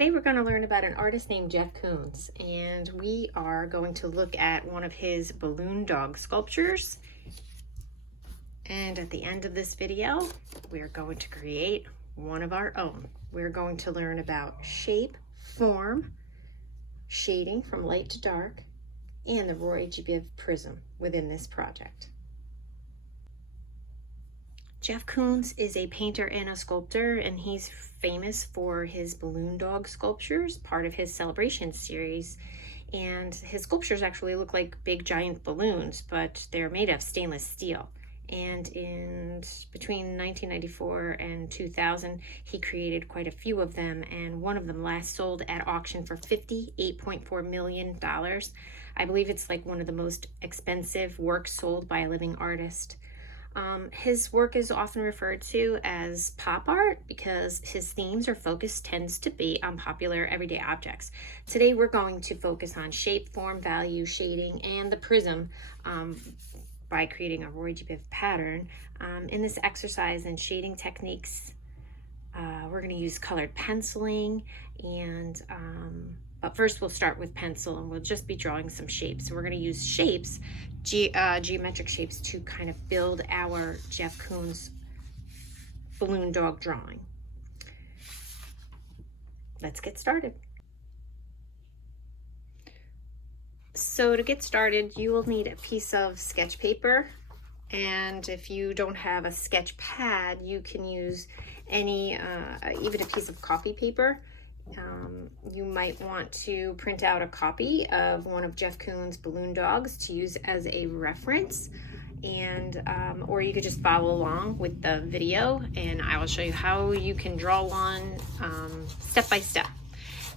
Today we're going to learn about an artist named Jeff Koons, and we are going to look at one of his balloon dog sculptures. And at the end of this video, we're going to create one of our own. We're going to learn about shape, form, shading from light to dark, and the Roy G. Biv prism within this project. Jeff Koons is a painter and a sculptor, and he's famous for his balloon dog sculptures, part of his celebration series. And his sculptures actually look like big giant balloons, but they're made of stainless steel. And between 1994 and 2000, he created quite a few of them, and one of them last sold at auction for $58.4 million. I believe it's like one of the most expensive works sold by a living artist. His work is often referred to as pop art because his themes or focus tends to be on popular everyday objects. Today we're going to focus on shape, form, value, shading, and the prism by creating a Roy G. Biv pattern. In this exercise and shading techniques, we're going to use colored penciling, and but first we'll start with pencil, and we'll just be drawing some shapes. So we're going to use shapes, geometric shapes, to kind of build our Jeff Koons balloon dog drawing. Let's get started. So to get started, you will need a piece of sketch paper, and if you don't have a sketch pad, you can use any, even a piece of copy paper. You might want to print out a copy of one of Jeff Koons' balloon dogs to use as a reference, and or you could just follow along with the video, and I will show you how you can draw one step by step.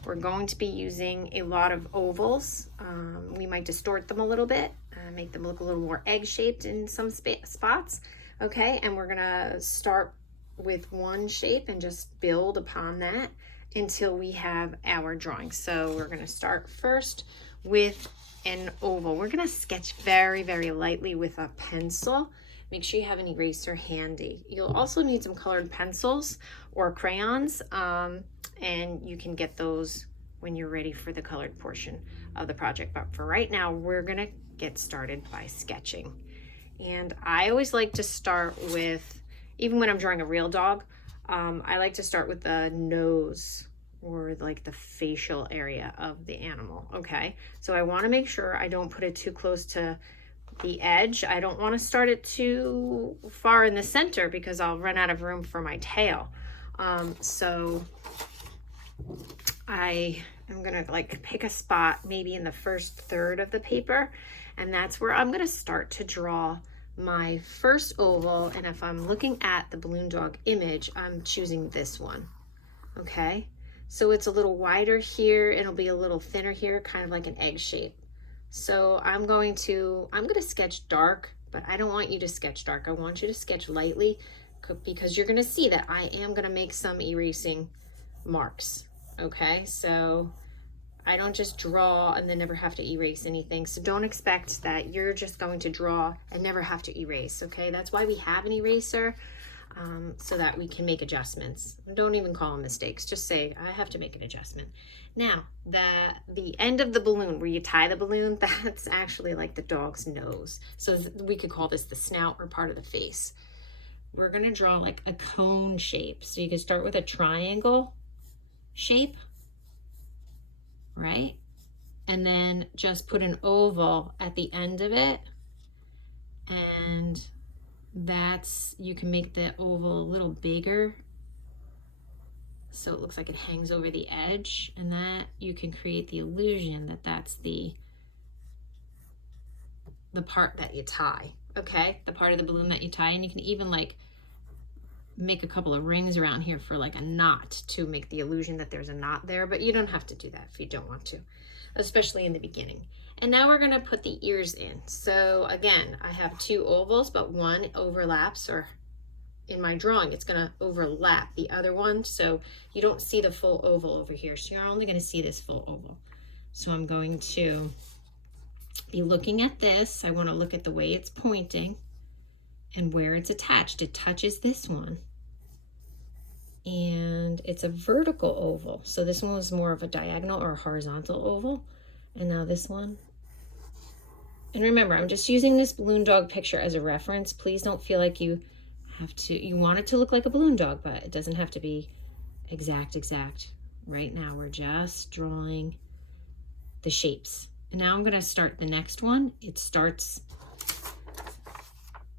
We're going to be using a lot of ovals. We might distort them a little bit, make them look a little more egg-shaped in some spots. Okay, and we're gonna start with one shape and just build upon that until we have our drawing. So we're gonna start first with an oval. We're gonna sketch very, very lightly with a pencil. Make sure you have an eraser handy. You'll also need some colored pencils or crayons, and you can get those when you're ready for the colored portion of the project. But for right now, we're gonna get started by sketching. And I always like to start with, even when I'm drawing a real dog, I like to start with the nose, or like the facial area of the animal. Okay, so I want to make sure I don't put it too close to the edge. I don't want to start it too far in the center because I'll run out of room for my tail. So I am gonna like pick a spot maybe in the first third of the paper, and that's where I'm gonna start to draw my first oval. And if I'm looking at the balloon dog image, I'm choosing this one. Okay, so it's a little wider here, it'll be a little thinner here, kind of like an egg shape. So I'm gonna sketch dark, but I don't want you to sketch dark. I want you to sketch lightly, because you're gonna see that I am gonna make some erasing marks. Okay, so I don't just draw and then never have to erase anything. So don't expect that you're just going to draw and never have to erase. Okay, that's why we have an eraser, so that we can make adjustments. Don't even call them mistakes, just say I have to make an adjustment. Now the end of the balloon where you tie the balloon, that's actually like the dog's nose. So we could call this the snout or part of the face. We're gonna draw like a cone shape. So you can start with a triangle shape, right? And then just put an oval at the end of it, and you can make the oval a little bigger so it looks like it hangs over the edge, and that you can create the illusion that that's the part that you tie. Okay, the part of the balloon that you tie, and you can even like make a couple of rings around here for like a knot to make the illusion that there's a knot there, but you don't have to do that if you don't want to, especially in the beginning. And now we're gonna put the ears in. So again, I have two ovals, but one overlaps, or in my drawing, it's gonna overlap the other one, so you don't see the full oval over here. So you're only gonna see this full oval. So I'm going to be looking at this. I wanna look at the way it's pointing and where it's attached. It touches this one. and it's a vertical oval. So this one was more of a diagonal or a horizontal oval. And now this one. And remember, I'm just using this balloon dog picture as a reference. Please don't feel like you want it to look like a balloon dog, but it doesn't have to be exact. Right now, we're just drawing the shapes. And now I'm gonna start the next one. It starts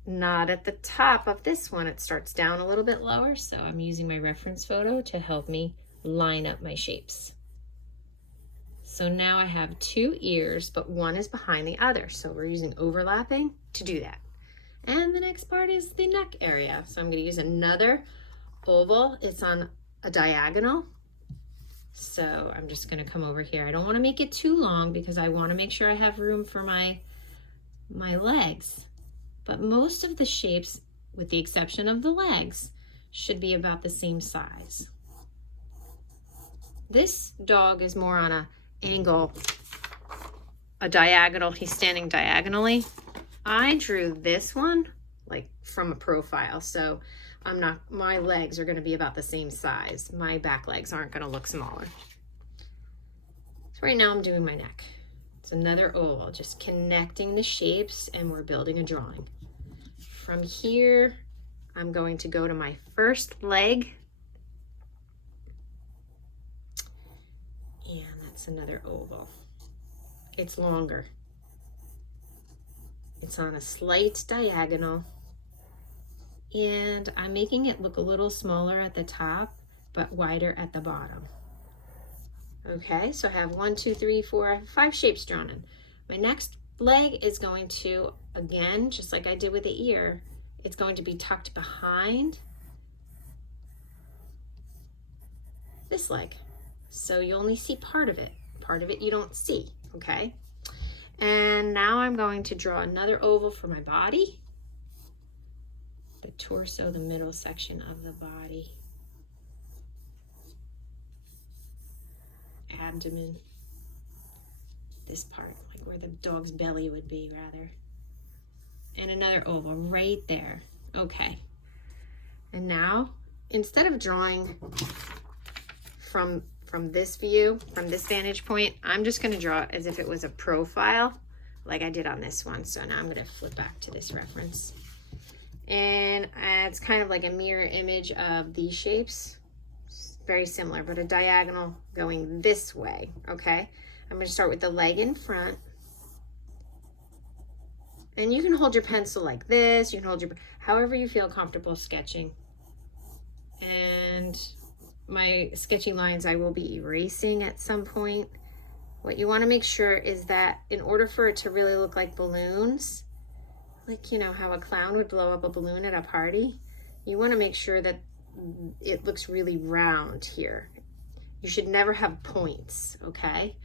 not at the top of this one. It starts down a little bit lower. So I'm using my reference photo to help me line up my shapes. So now I have 2 ears, but one is behind the other. So we're using overlapping to do that. And the next part is the neck area. So I'm going to use another oval. It's on a diagonal. So I'm just going to come over here. I don't want to make it too long because I want to make sure I have room for my legs. But most of the shapes, with the exception of the legs, should be about the same size. This dog is more on a angle, a diagonal. He's standing diagonally. I drew this one like from a profile, so my legs are going to be about the same size. My back legs aren't going to look smaller. So right now I'm doing my neck. It's another oval, just connecting the shapes, and we're building a drawing. From here, I'm going to go to my first leg. And that's another oval. It's longer. It's on a slight diagonal. And I'm making it look a little smaller at the top, but wider at the bottom. Okay, so I have 1, 2, 3, 4, I have 5 shapes drawn in. My next leg is going to, again, just like I did with the ear, it's going to be tucked behind this leg. So you only see part of it. Part of it you don't see, okay? And now I'm going to draw another oval for my body. The torso, the middle section of the body. Abdomen. This part, like where the dog's belly would be, rather. And another oval right there. Okay. And now, instead of drawing from this view, from this vantage point, I'm just going to draw it as if it was a profile, like I did on this one. So now I'm going to flip back to this reference. And it's kind of like a mirror image of these shapes. It's very similar, but a diagonal going this way, okay? I'm going to start with the leg in front. And you can hold your pencil like this. You can hold however you feel comfortable sketching. And my sketchy lines I will be erasing at some point. What you want to make sure is that in order for it to really look like balloons, like you know how a clown would blow up a balloon at a party, you want to make sure that it looks really round here. You should never have points, okay?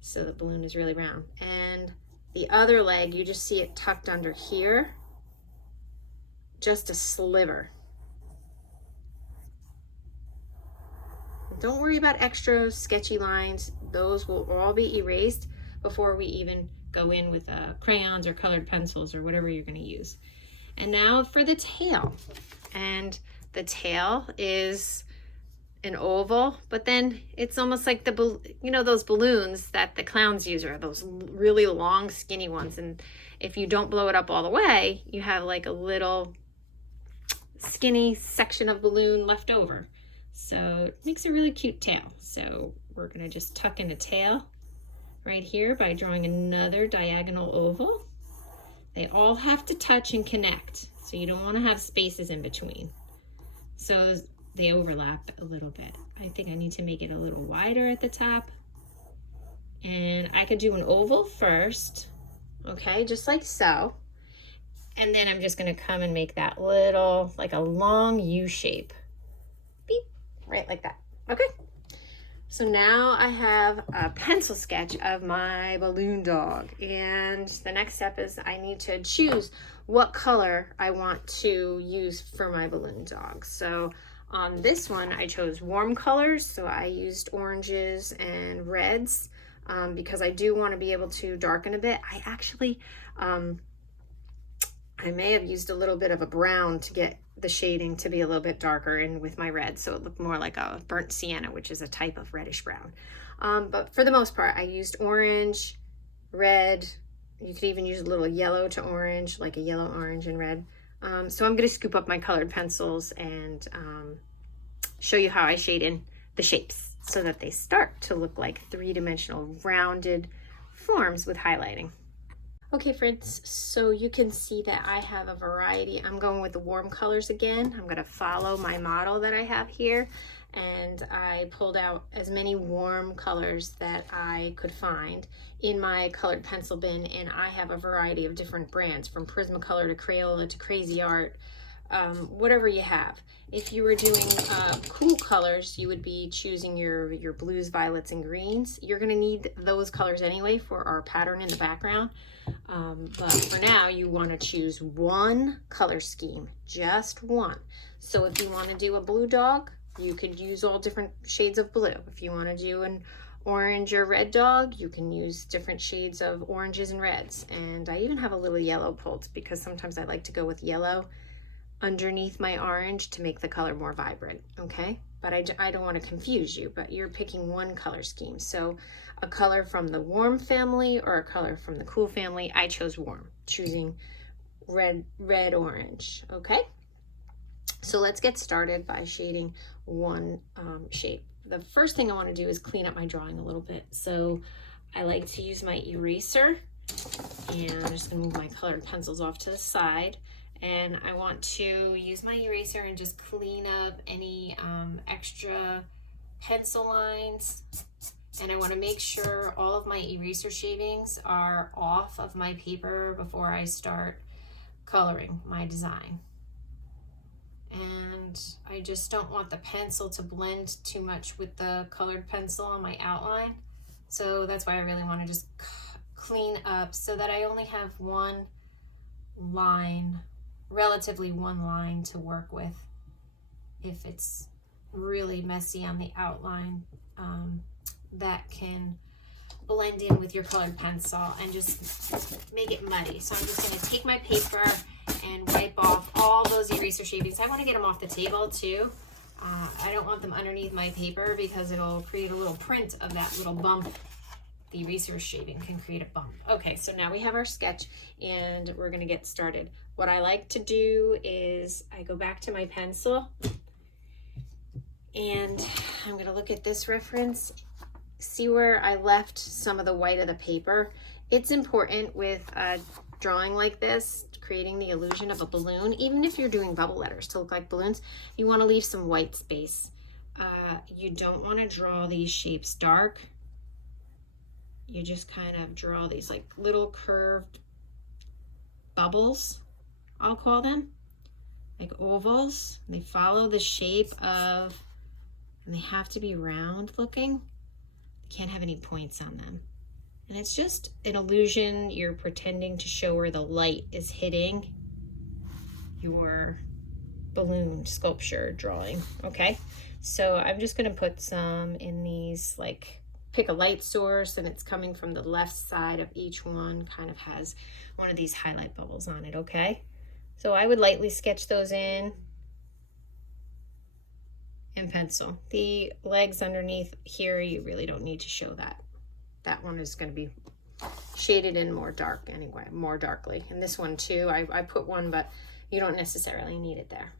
So the balloon is really round. And the other leg, you just see it tucked under here, just a sliver. Don't worry about extra sketchy lines. Those will all be erased before we even go in with crayons or colored pencils or whatever you're going to use. And now for the tail. And the tail is an oval, but then it's almost like those balloons that the clowns use, are those really long skinny ones. And if you don't blow it up all the way, you have like a little skinny section of balloon left over. So it makes a really cute tail. So we're going to just tuck in a tail right here by drawing another diagonal oval. They all have to touch and connect, so you don't want to have spaces in between. So they overlap a little bit. I think I need to make it a little wider at the top. And I could do an oval first, okay, just like so. And then I'm just going to come and make that little, like a long U shape. Beep. Right like that. Okay. So now I have a pencil sketch of my balloon dog. And the next step is I need to choose what color I want to use for my balloon dog. So on this one, I chose warm colors. So I used oranges and reds because I do want to be able to darken a bit. I actually, I may have used a little bit of a brown to get the shading to be a little bit darker and with my red, so it looked more like a burnt sienna, which is a type of reddish brown. But for the most part, I used orange, red. You could even use a little yellow to orange, like a yellow, orange, and red. So I'm going to scoop up my colored pencils and show you how I shade in the shapes so that they start to look like three-dimensional rounded forms with highlighting. Okay friends, so you can see that I have a variety. I'm going with the warm colors again. I'm going to follow my model that I have here, and I pulled out as many warm colors that I could find in my colored pencil bin, and I have a variety of different brands from Prismacolor to Crayola to Crazy Art, whatever you have. If you were doing cool colors, you would be choosing your blues, violets, and greens. You're going to need those colors anyway for our pattern in the background. But for now, you want to choose one color scheme, just one. So if you want to do a blue dog, you could use all different shades of blue. If you want to do an orange or red dog, you can use different shades of oranges and reds. And I even have a little yellow pulled because sometimes I like to go with yellow underneath my orange to make the color more vibrant, okay? But I don't want to confuse you, but you're picking one color scheme. So a color from the warm family or a color from the cool family. I chose warm, choosing red, orange, okay? So let's get started by shading one shape. The first thing I want to do is clean up my drawing a little bit. So I like to use my eraser, and I'm just going to move my colored pencils off to the side. And I want to use my eraser and just clean up any extra pencil lines. And I want to make sure all of my eraser shavings are off of my paper before I start coloring my design. And I just don't want the pencil to blend too much with the colored pencil on my outline. So that's why I really want to just clean up so that I only have one line, relatively one line to work with. If it's really messy on the outline, that can blend in with your colored pencil and just make it muddy. So I'm just going to take my paper and wipe off all those eraser shavings. I want to get them off the table too. I don't want them underneath my paper because it'll create a little print of that little bump. The eraser shaving can create a bump. Okay, so now we have our sketch and we're going to get started. What I like to do is I go back to my pencil and I'm going to look at this reference, see where I left some of the white of the paper. It's important with a drawing like this, creating the illusion of a balloon, even if you're doing bubble letters to look like balloons, you want to leave some white space. You don't want to draw these shapes dark. You just kind of draw these like little curved bubbles, I'll call them, like ovals. They follow the shape of, and they have to be round looking. They can't have any points on them. And it's just an illusion. You're pretending to show where the light is hitting your balloon sculpture drawing, okay? So I'm just gonna put some in these, like, pick a light source and it's coming from the left side of each one, kind of has one of these highlight bubbles on it, okay? So I would lightly sketch those in and pencil. The legs underneath here, you really don't need to show that. That one is going to be shaded in more dark anyway, more darkly. And this one too, I put one, but you don't necessarily need it there.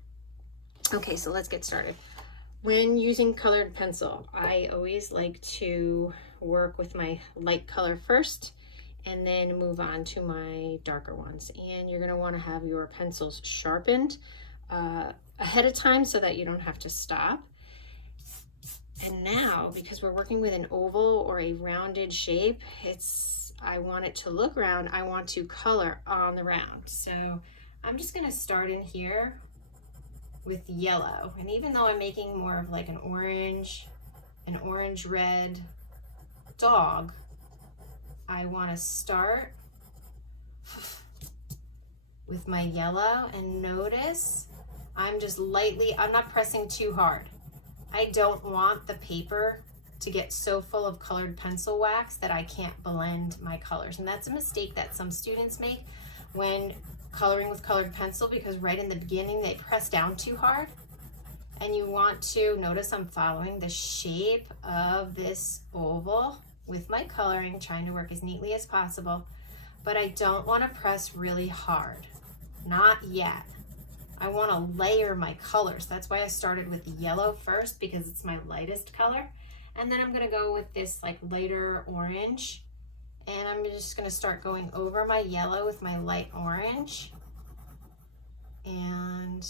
Okay, so let's get started. When using colored pencil, I always like to work with my light color first and then move on to my darker ones. And you're going to want to have your pencils sharpened ahead of time so that you don't have to stop. And now, because we're working with an oval or a rounded shape, I want it to look round. I want to color on the round. So I'm just going to start in here with yellow. And even though I'm making more of like an orange red dog, I want to start with my yellow, and notice I'm just lightly, I'm not pressing too hard. I don't want the paper to get so full of colored pencil wax that I can't blend my colors. And that's a mistake that some students make when coloring with colored pencil because right in the beginning they press down too hard. And you want to notice I'm following the shape of this oval with my coloring, trying to work as neatly as possible, but I don't want to press really hard. Not yet. I want to layer my colors. That's why I started with the yellow first, because it's my lightest color. And then I'm going to go with this like lighter orange. And I'm just going to start going over my yellow with my light orange. And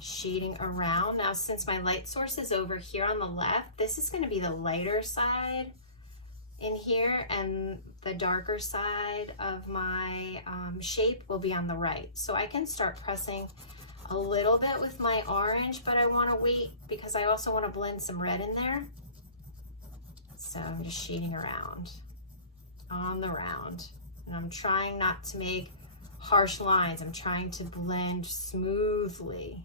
shading around. Now, since my light source is over here on the left, this is going to be the lighter side in here, and the darker side of my shape will be on the right. So I can start pressing a little bit with my orange, but I want to wait because I also want to blend some red in there. So I'm just shading around on the round, and I'm trying not to make harsh lines. I'm trying to blend smoothly.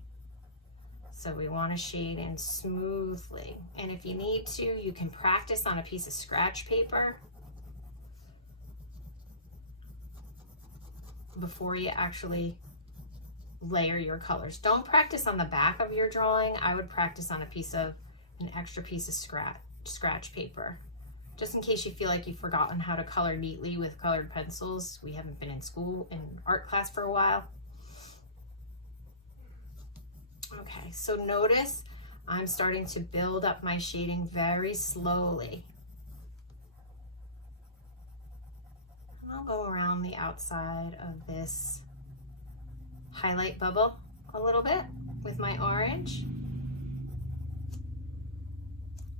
So we want to shade in smoothly. And if you need to, you can practice on a piece of scratch paper before you actually layer your colors. Don't practice on the back of your drawing. I would practice on an extra piece of scratch paper, just in case you feel like you've forgotten how to color neatly with colored pencils. We haven't been in school, in art class for a while. Okay, so notice I'm starting to build up my shading very slowly. And I'll go around the outside of this highlight bubble a little bit with my orange.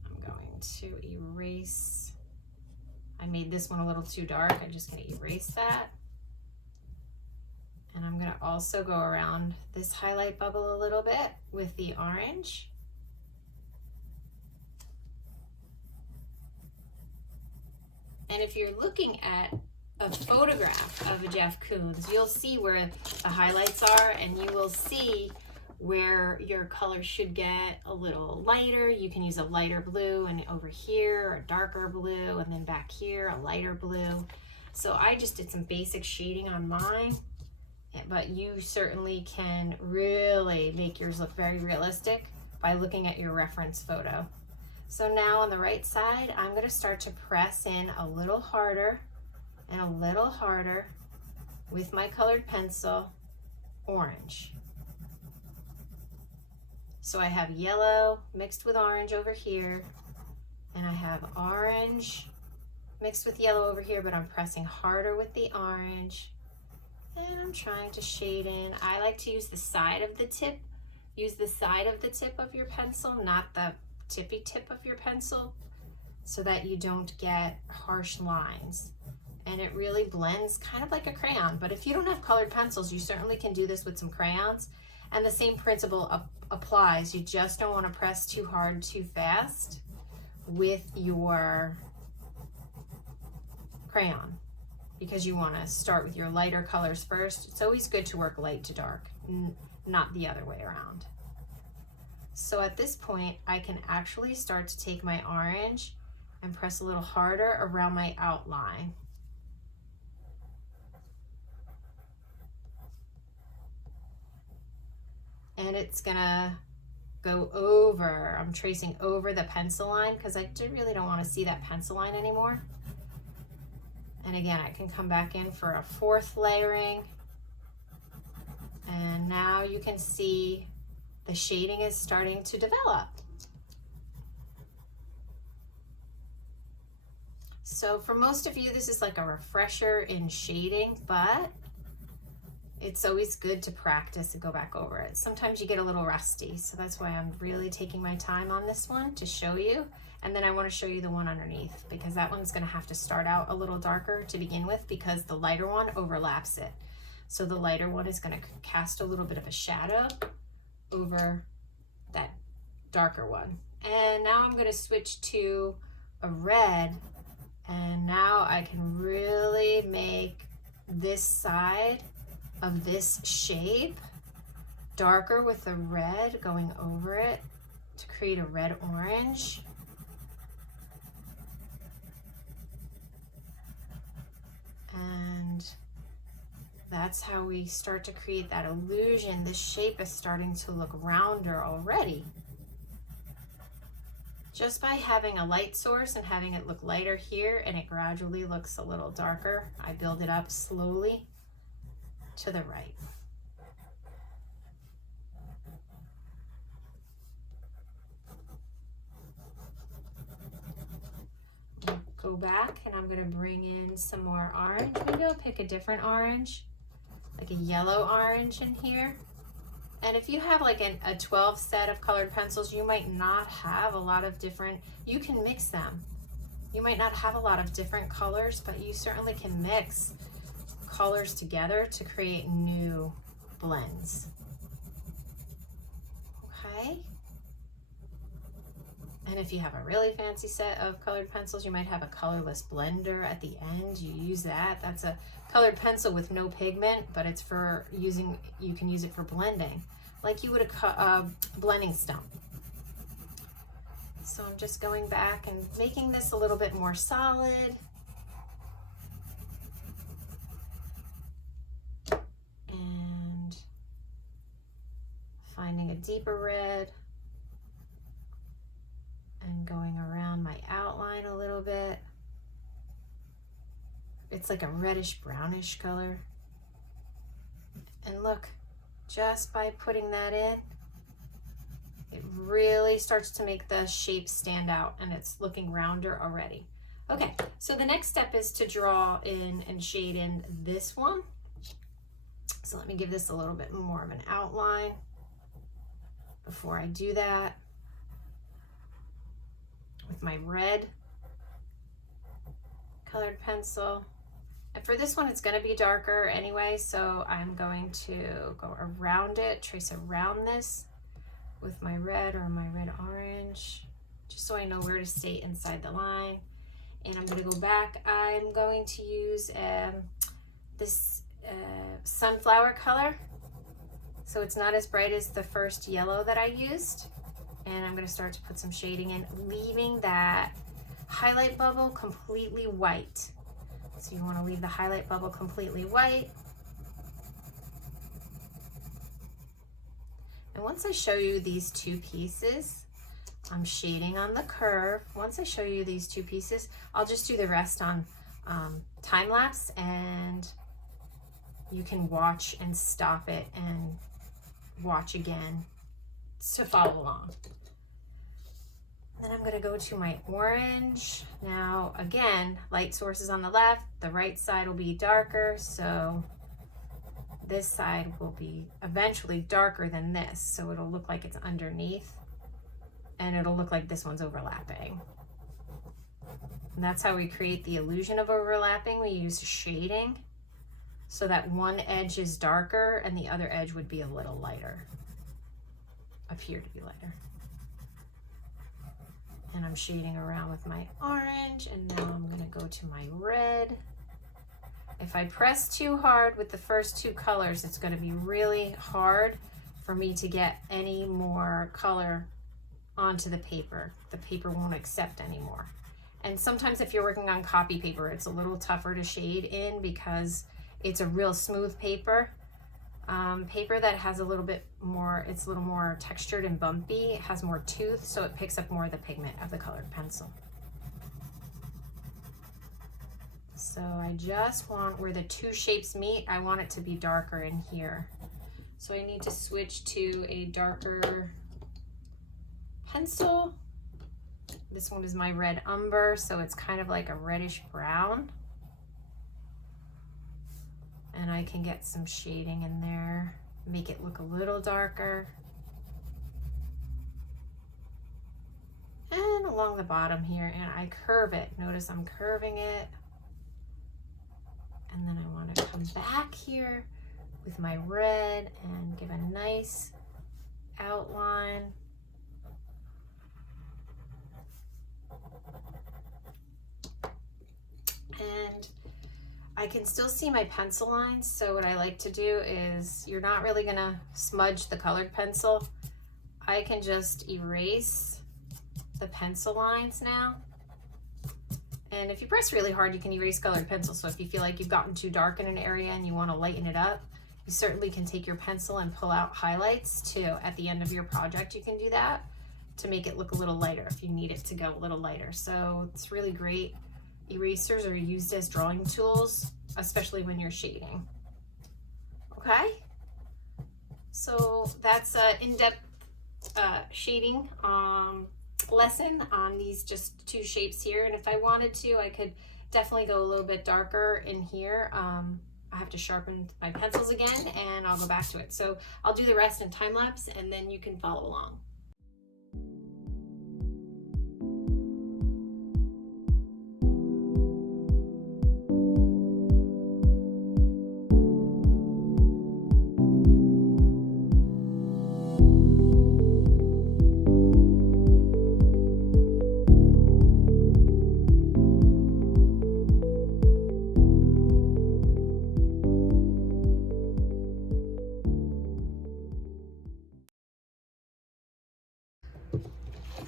I'm going to erase. I made this one a little too dark. I'm just going to erase that. And I'm going to also go around this highlight bubble a little bit with the orange. And if you're looking at a photograph of a Jeff Koons, you'll see where the highlights are, and you will see where your color should get a little lighter. You can use a lighter blue, and over here a darker blue, and then back here a lighter blue. So I just did some basic shading on mine. But you certainly can really make yours look very realistic by looking at your reference photo. So now on the right side, I'm going to start to press in a little harder and a little harder with my colored pencil, orange. So I have yellow mixed with orange over here, and I have orange mixed with yellow over here, but I'm pressing harder with the orange. And I'm trying to shade in. I like to use the side of the tip. Use the side of the tip of your pencil, not the tippy tip of your pencil, so that you don't get harsh lines. And it really blends kind of like a crayon. But if you don't have colored pencils, you certainly can do this with some crayons. And the same principle applies. You just don't want to press too hard, too fast with your crayon, because you want to start with your lighter colors first. It's always good to work light to dark, not the other way around. So at this point, I can actually start to take my orange and press a little harder around my outline. And it's gonna go over, I'm tracing over the pencil line because I really don't want to see that pencil line anymore. And again, I can come back in for a fourth layering. And now you can see the shading is starting to develop. So for most of you, this is like a refresher in shading, but it's always good to practice and go back over it. Sometimes you get a little rusty, so that's why I'm really taking my time on this one to show you. And then I want to show you the one underneath, because that one's going to have to start out a little darker to begin with, because the lighter one overlaps it. So the lighter one is going to cast a little bit of a shadow over that darker one. And now I'm going to switch to a red, and now I can really make this side of this shape darker with the red going over it to create a red orange. And That's how we start to create that illusion. This shape is starting to look rounder already. Just by having a light source and having it look lighter here, and it gradually looks a little darker, I build it up slowly to the right. Go back and I'm going to bring in some more orange. Maybe I'll pick a different orange, like a yellow orange in here. And if you have like a 12 set of colored pencils, you might not have a lot of different, you can mix them. You might not have a lot of different colors, but you certainly can mix colors together to create new blends. Okay. And if you have a really fancy set of colored pencils, you might have a colorless blender at the end. You use that. That's a colored pencil with no pigment, but it's for using, you can use it for blending, like you would a blending stump. So I'm just going back and making this a little bit more solid. And finding a deeper red. And going around my outline a little bit. It's like a reddish brownish color. And look, just by putting that in, it really starts to make the shape stand out, and it's looking rounder already. Okay, so the next step is to draw in and shade in this one. So let me give this a little bit more of an outline before I do that. With my red colored pencil. And for this one, it's going to be darker anyway, so I'm going to go around it, trace around this with my red or my red orange, just so I know where to stay inside the line. And I'm going to go back. I'm going to use this sunflower color, so it's not as bright as the first yellow that I used. And I'm going to start to put some shading in, leaving that highlight bubble completely white. So you want to leave the highlight bubble completely white. And once I show you these two pieces, I'm shading on the curve. Once I show you these two pieces, I'll just do the rest on time lapse, and you can watch and stop it and watch again to follow along. Then I'm going to go to my orange. Now again, light sources on the left, the right side will be darker, so this side will be eventually darker than this, so it'll look like it's underneath, and it'll look like this one's overlapping. And that's how we create the illusion of overlapping. We use shading so that one edge is darker and the other edge would be a little lighter, appear to be lighter. And I'm shading around with my orange, and now I'm going to go to my red. If I press too hard with the first two colors, it's going to be really hard for me to get any more color onto the paper. The paper won't accept anymore. And sometimes if you're working on copy paper, it's a little tougher to shade in because it's a real smooth paper. Paper that has a little bit more, it's a little more textured and bumpy, it has more tooth, so it picks up more of the pigment of the colored pencil. So I just want, where the two shapes meet, I want it to be darker in here. So I need to switch to a darker pencil. This one is my red umber, so it's kind of like a reddish brown. And I can get some shading in there, make it look a little darker. And along the bottom here, and I curve it. Notice I'm curving it. And then I want to come back here with my red and give a nice outline. And I can still see my pencil lines, so what I like to do is, you're not really gonna smudge the colored pencil. I can just erase the pencil lines now, And if you press really hard, you can erase colored pencil. So if you feel like you've gotten too dark in an area and you want to lighten it up, you certainly can take your pencil and pull out highlights too. At the end of your project, you can do that to make it look a little lighter if you need it to go a little lighter. So it's really great. Erasers are used as drawing tools, especially when you're shading. Okay? So that's an in-depth shading lesson on these just two shapes here. And if I wanted to, I could definitely go a little bit darker in here. I have to sharpen my pencils again and I'll go back to it. So I'll do the rest in time lapse and then you can follow along.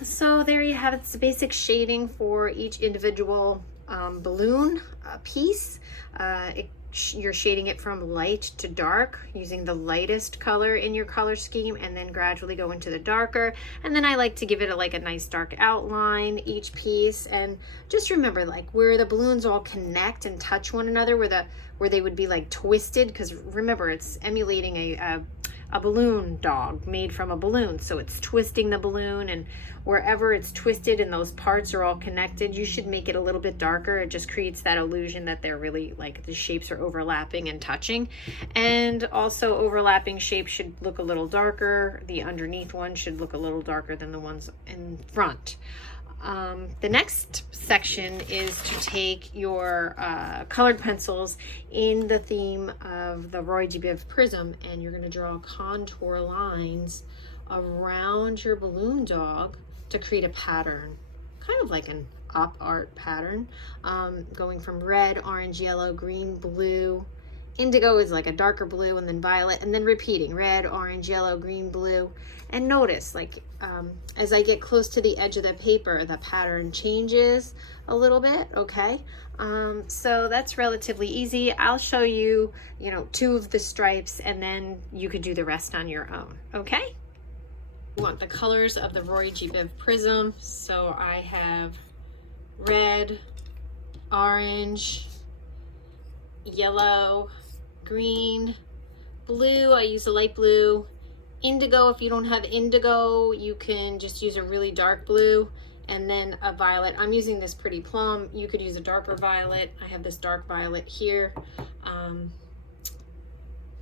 So there you have it. It's the basic shading for each individual balloon piece. You're shading it from light to dark using the lightest color in your color scheme and then gradually go into the darker. And then I like to give it like a nice dark outline each piece. And just remember, like, where the balloons all connect and touch one another, where they would be like twisted, because remember, it's emulating a balloon dog made from a balloon, so it's twisting the balloon, and wherever it's twisted and those parts are all connected, you should make it a little bit darker. It just creates that illusion that they're really, like, the shapes are overlapping and touching. And also overlapping shapes should look a little darker. The underneath one should look a little darker than the ones in front. The next section is to take your colored pencils in the theme of the Roy G. Biv prism, and you're going to draw contour lines around your balloon dog to create a pattern, kind of like an op art pattern, going from red, orange, yellow, green, blue. Indigo is like a darker blue, and then violet, and then repeating red, orange, yellow, green, blue. And notice, like, as I get close to the edge of the paper, the pattern changes a little bit, okay? So that's relatively easy. I'll show you, 2 of the stripes, and then you could do the rest on your own, okay? You want the colors of the Roy G. Biv prism. So I have red, orange, yellow, green, blue. I use a light blue. Indigo, if you don't have indigo, you can just use a really dark blue, and then a violet. I'm using this pretty plum. You could use a darker violet. I have this dark violet here.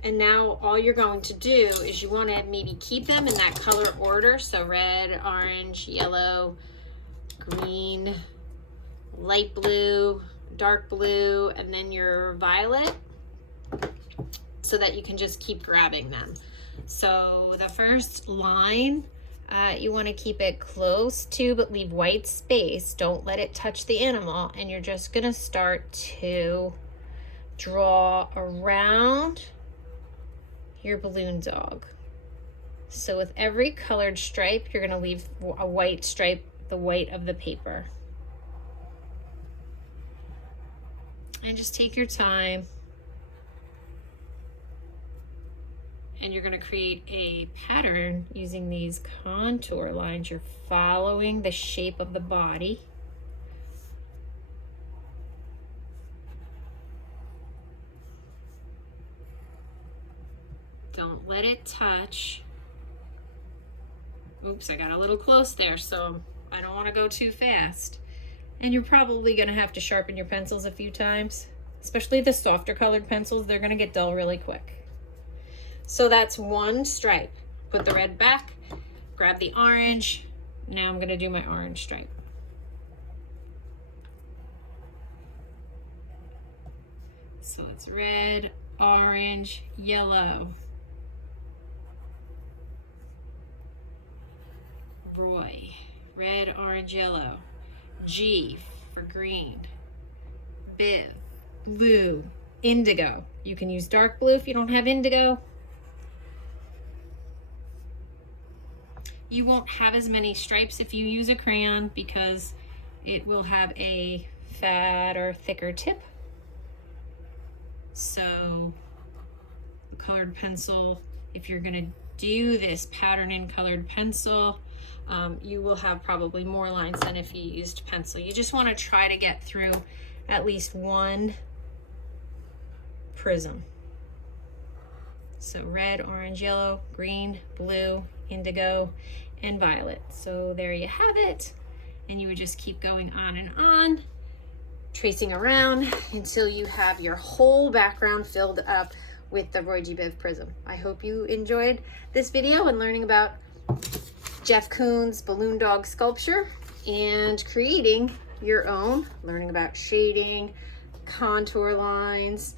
And now all you're going to do is you want to maybe keep them in that color order. So red, orange, yellow, green, light blue, dark blue, and then your violet, so that you can just keep grabbing them. So the first line, you want to keep it close to, but leave white space. Don't let it touch the animal. And you're just going to start to draw around your balloon dog. So with every colored stripe, you're going to leave a white stripe, the white of the paper. And just take your time. And you're going to create a pattern using these contour lines. You're following the shape of the body. Don't let it touch. Oops, I got a little close there, so I don't want to go too fast. And you're probably going to have to sharpen your pencils a few times, especially the softer colored pencils. They're going to get dull really quick. So that's one stripe. Put the red back, grab the orange. Now I'm going to do my orange stripe. So it's red, orange, yellow. Roy, red, orange, yellow. G for green. Biv, blue, indigo. You can use dark blue if you don't have indigo. You won't have as many stripes if you use a crayon because it will have a fat or thicker tip. So a colored pencil, if you're gonna do this pattern in colored pencil, you will have probably more lines than if you used pencil. You just want to try to get through at least one prism. So red, orange, yellow, green, blue, indigo, and violet. So there you have it. And you would just keep going on and on, tracing around until you have your whole background filled up with the Roy G. Biv prism. I hope you enjoyed this video and learning about Jeff Koons' balloon dog sculpture and creating your own, learning about shading, contour lines,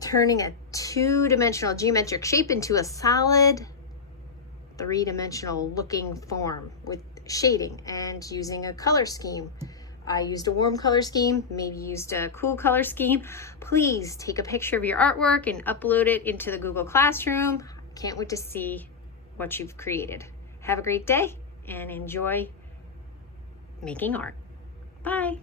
turning a two-dimensional geometric shape into a solid three-dimensional looking form with shading, and using a color scheme. I used a warm color scheme, maybe used a cool color scheme. Please take a picture of your artwork and upload it into the Google Classroom. Can't wait to see what you've created. Have a great day and enjoy making art. Bye.